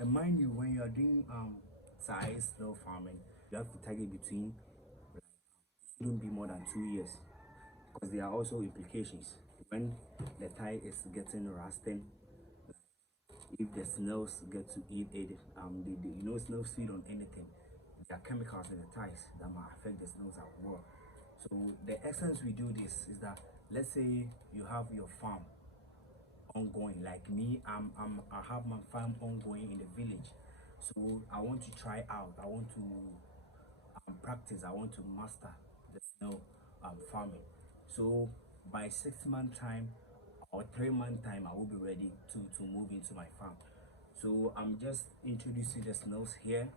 And mind you, when you are doing size snail farming, you have to target between, shouldn't be more than 2 years, because there are also implications when the tie is getting rusting. If the snails get to eat it, snails feed on anything. There are chemicals in the ties that might affect the snails as well. So the essence we do this is that, let's say you have your farm ongoing, like me, I have my farm ongoing in the village. So I want to try out, I want to practice, I want to master the snail farming. So by 6 month time or 3 month time, I will be ready to move into my farm. So I'm just introducing the snails here.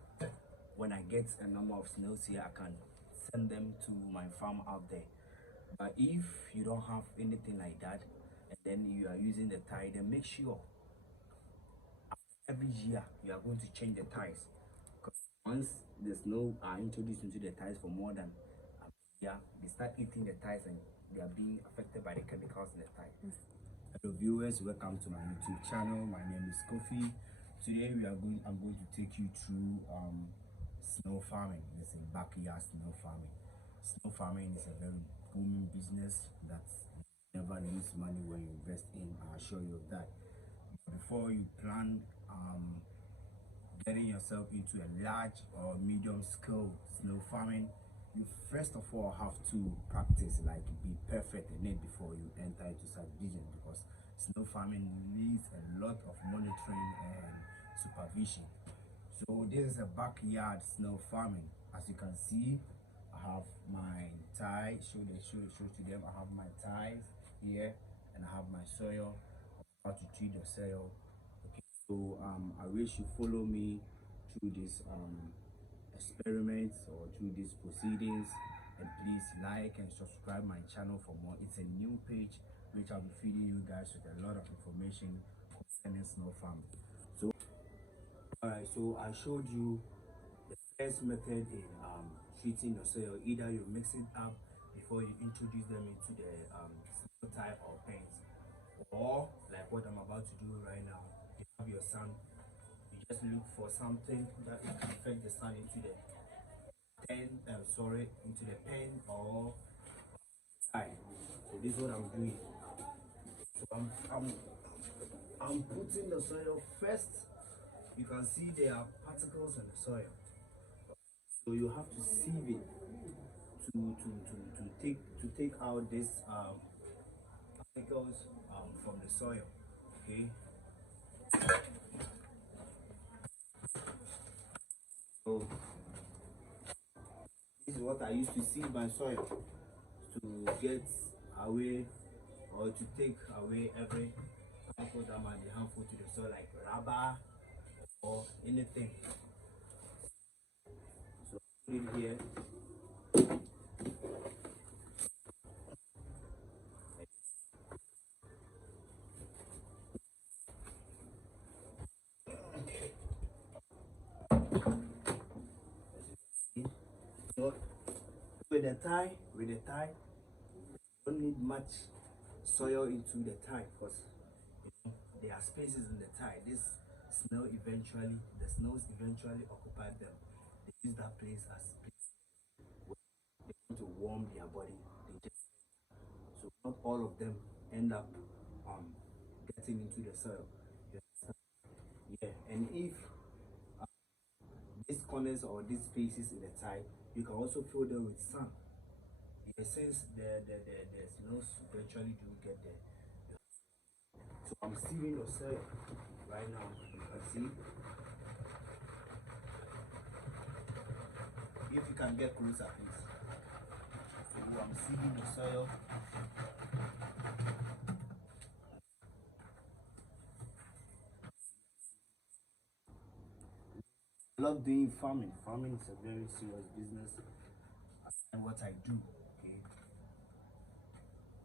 When I get a number of snails here, I can send them to my farm out there. But if you don't have anything like that, and then you are using the tie, then make sure every year you are going to change the ties, because once the snow are introduced into the ties for more than a year, they start eating the ties and they are being affected by the chemicals in the ties. Hello viewers, welcome to my YouTube channel. My name is Kofi. Today I'm going to take you through snow farming. It's a backyard snow farming. Snow farming is a very booming business that never lose money when you invest in. I'll show you of that. Before you plan getting yourself into a large or medium scale snow farming, you first of all have to practice, like be perfect in it before you enter into subdivision, because snow farming needs a lot of monitoring and supervision. So this is a backyard snow farming. As you can see, I have my tie, show to them. I have my ties here and I have my soil. How to treat the soil. Okay, so I wish you follow me through this experiments or through these proceedings, and please like and subscribe my channel for more. It's a new page which I'll be feeding you guys with a lot of information concerning snow farming. So alright, so I showed you the first method in treating your soil. Either you mix it up before you introduce them into the snow type or paint, or like what I'm about to do right now. You have your sun, you just look for something that can affect the sun into the into the pen or tie. So this is what I'm doing. So I'm putting the soil first. You can see there are particles in the soil, so you have to sieve it to take out these particles from the soil. Okay, so this is what I used to sieve my soil to get away or to take away every particle that might be harmful to the soil, like rubber or anything. So put it here. So with the tie, you don't need much soil into the tie, because there are spaces in the tie. The snails eventually occupy them. They use that place as place where they want to warm their body. They just, so not all of them end up um getting into the soil. You understand? Yeah, and if these corners or these spaces in the tie, you can also fill them with sand. In a sense, the snails eventually do get there. So I'm sieving the soil right now. You can see. If you can get closer, please. So I'm sieving the soil. I love doing farming. Farming is a very serious business. Aside what I do, okay,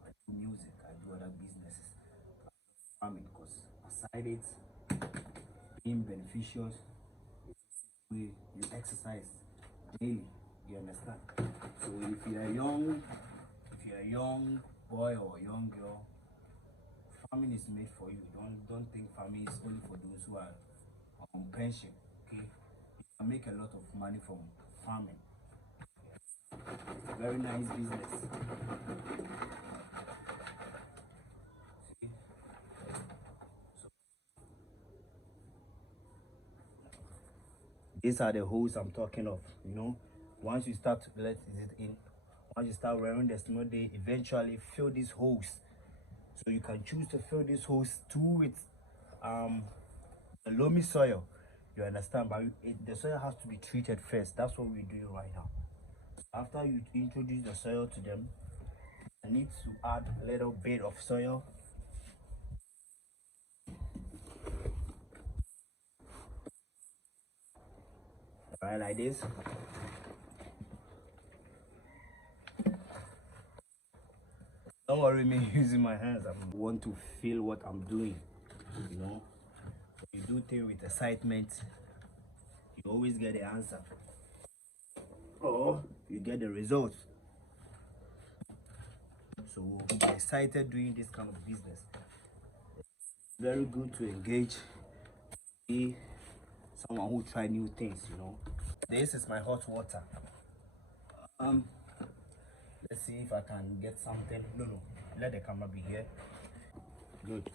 I do music, I do other businesses. Farming, because aside it being beneficial, you exercise daily. You understand? So if you're a young boy or a young girl, farming is made for you. Don't think farming is only for those who are on pension. Okay, you can make a lot of money from farming. Very nice business. See? So these are the holes I'm talking of. You know, once you start to let it in, once you start wearing the snow, they eventually fill these holes. So you can choose to fill these holes too with a loamy soil. You understand? But the soil has to be treated first. That's what we're doing right now. After you introduce the soil to them, I need to add a little bit of soil. Right, like this. Don't worry me using my hands. I want to feel what I'm doing. You know, when you do things with excitement, you always get the answer, or you get the results. So I'm excited doing this kind of business. Very good to engage, be someone who try new things. You know, this is my hot water. Let's see if I can get something. No, let the camera be here. Good.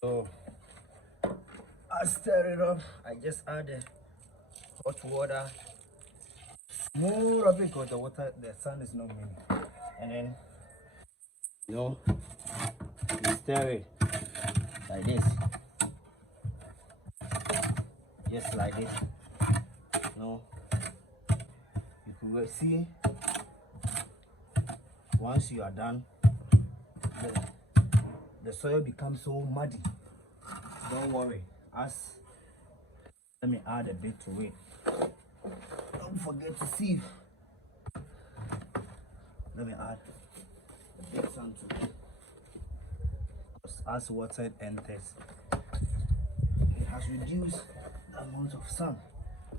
So I stir it up. I just add the hot water, more of it because the sun is not many. And then, you know, you stir it like this. Just like this. You know, you can see once you are done, the soil becomes so muddy. Don't worry. Let me add a bit to it. Don't forget to sieve. Let me add a bit sun to it. As water enters, it has reduced the amount of sun.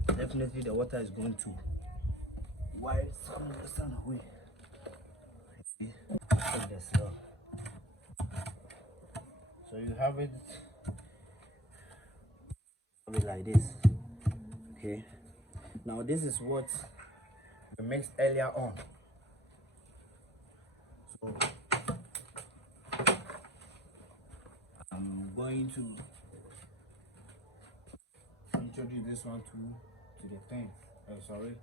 Definitely the water is going to wipe some of the sun away. You see? Take the slow. So you have it like this. Okay. Now this is what we mixed earlier on. So I'm going to introduce this one to the thing. Sorry,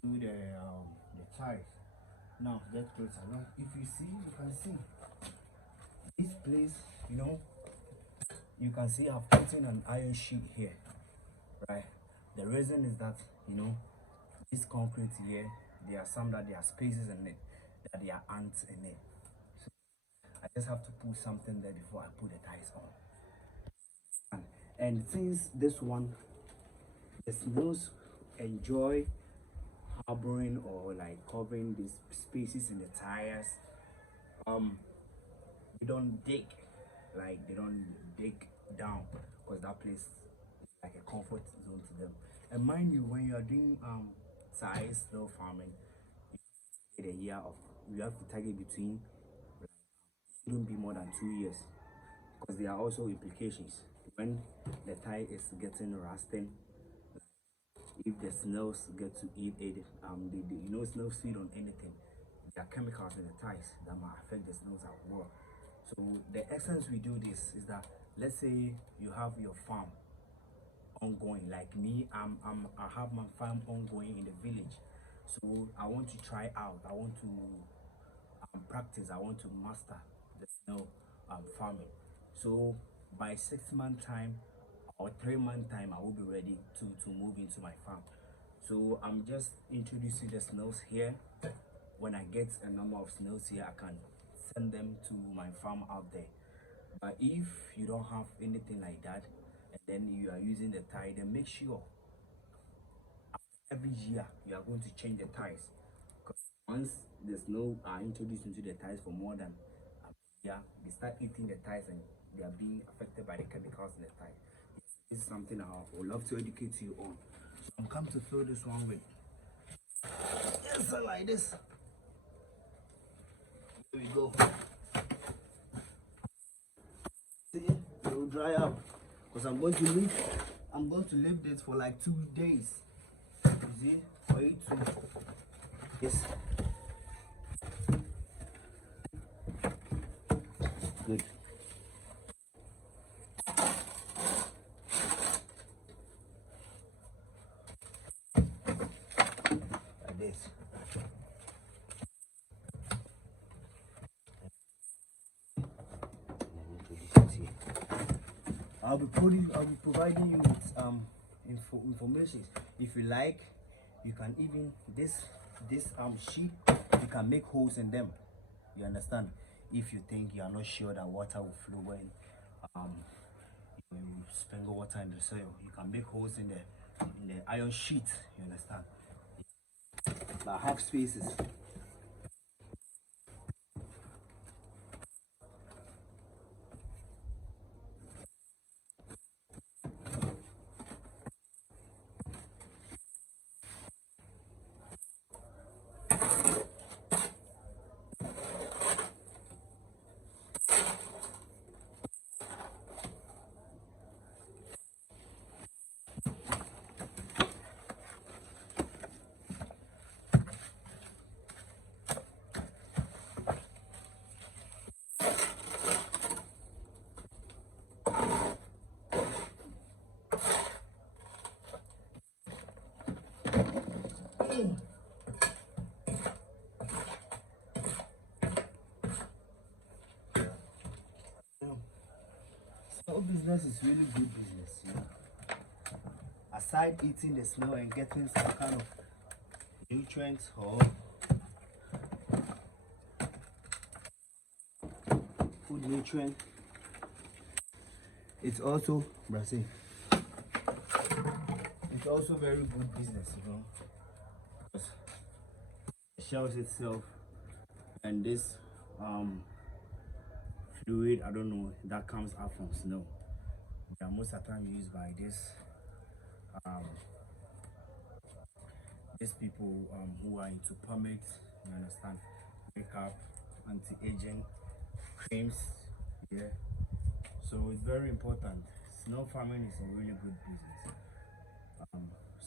to the tyre. Now get closer. Now, if you see, you can see this place. You know, you can see I've put in an iron sheet here, right? The reason is that, you know, this concrete here, there are some that there are spaces in it, that there are ants in it. So I just have to put something there before I put the tires on. And since this one, the snails enjoy harboring or like covering these spaces in the tires, they don't dig, like they don't dig down, because that place is like a comfort zone to them. And mind you, when you are doing size slow farming, you get a year of, you have to target between, it shouldn't be more than 2 years, because there are also implications when the tire is getting rusting. If the snails get to eat it, you know, snails feed on anything. There are chemicals in the tires that might affect the snails as well. So the essence we do this is that, let's say you have your farm ongoing, like me, I have my farm ongoing in the village. So I want to try out, I want to practice, I want to master the snail farming. So by 6 month time or 3 month time, I will be ready to move into my farm. So I'm just introducing the snails here. When I get a number of snails here, I can send them to my farm out there. But if you don't have anything like that, and then you are using the tire, then make sure every year you are going to change the tires, because once the snow are introduced into the tires for more than a year, they start eating the tires and they are being affected by the chemicals in the tire. This is something I would love to educate you on. So I'm come to fill this one with just like this. Here we go. See, it will dry up because I'm going to leave this for like 2 days. You see, for it to yes. Good. Like this. I'll be providing you with information. If you like, you can even this sheet, you can make holes in them. You understand? If you think you are not sure that water will flow when you sprinkle water in the soil, you can make holes in the iron sheet. You understand? But I have spaces. Small business is really good business, you know. Aside eating the snail and getting some kind of nutrients or food nutrient, it's also Brazil. It's also very good business, you know. Because the shells itself and this fluid, I don't know, that comes out from snow. They are most of the time used by um these people who are into pomades, you understand, makeup, anti-aging creams, yeah. So it's very important. Snow farming is a really good business.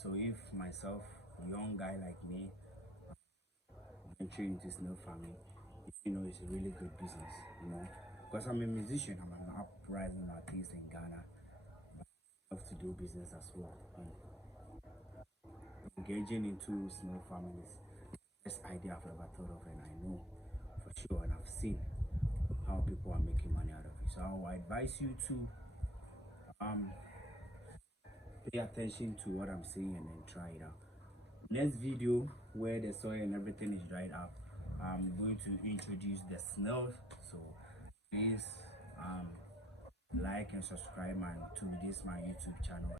So if myself, a young guy like me, entering into snow farming, you know, it's a really good business, you know, because I'm a musician, I'm an uprising artist in Ghana, but I love to do business as well. And engaging into snow farming is the best idea I've ever thought of, and I know for sure, and I've seen how people are making money out of it. So I will advise you to pay attention to what I'm saying and then try it out. Next video, where the soil and everything is dried up, I'm going to introduce the snails. So please like and subscribe to my YouTube channel.